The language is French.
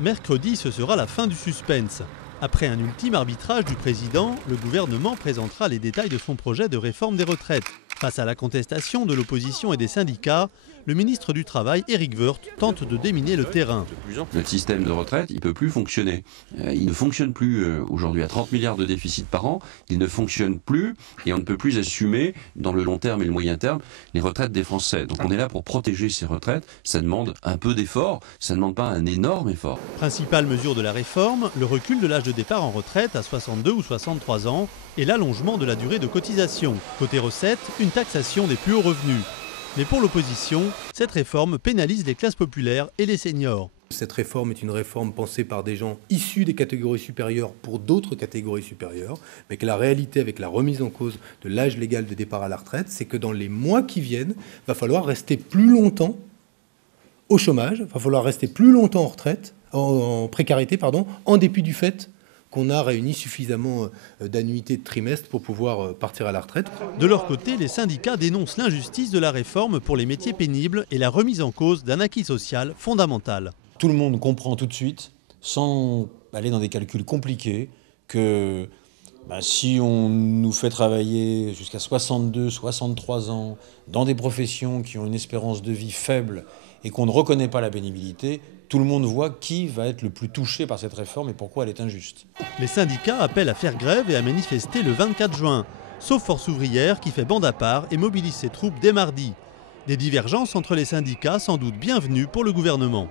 Mercredi, ce sera la fin du suspense. Après un ultime arbitrage du président, le gouvernement présentera les détails de son projet de réforme des retraites. Face à la contestation de l'opposition et des syndicats, le ministre du Travail, Éric Woerth, tente de déminer le terrain. Notre système de retraite, il ne peut plus fonctionner. Il ne fonctionne plus aujourd'hui à 30 milliards de déficit par an. Il ne fonctionne plus et on ne peut plus assumer dans le long terme et le moyen terme les retraites des Français. Donc on est là pour protéger ces retraites. Ça demande un peu d'effort, ça ne demande pas un énorme effort. Principale mesure de la réforme, le recul de l'âge de départ en retraite à 62 ou 63 ans et l'allongement de la durée de cotisation. Côté recettes, une taxation des plus hauts revenus. Mais pour l'opposition, cette réforme pénalise les classes populaires et les seniors. Cette réforme est une réforme pensée par des gens issus des catégories supérieures pour d'autres catégories supérieures, mais que la réalité avec la remise en cause de l'âge légal de départ à la retraite, c'est que dans les mois qui viennent, il va falloir rester plus longtemps au chômage, il va falloir rester plus longtemps en retraite, en précarité, en dépit du fait qu'on a réuni suffisamment d'annuités de trimestre pour pouvoir partir à la retraite. De leur côté, les syndicats dénoncent l'injustice de la réforme pour les métiers pénibles et la remise en cause d'un acquis social fondamental. Tout le monde comprend tout de suite, sans aller dans des calculs compliqués, que si on nous fait travailler jusqu'à 62, 63 ans dans des professions qui ont une espérance de vie faible et qu'on ne reconnaît pas la pénibilité, tout le monde voit qui va être le plus touché par cette réforme et pourquoi elle est injuste. Les syndicats appellent à faire grève et à manifester le 24 juin, sauf Force ouvrière qui fait bande à part et mobilise ses troupes dès mardi. Des divergences entre les syndicats sans doute bienvenues pour le gouvernement.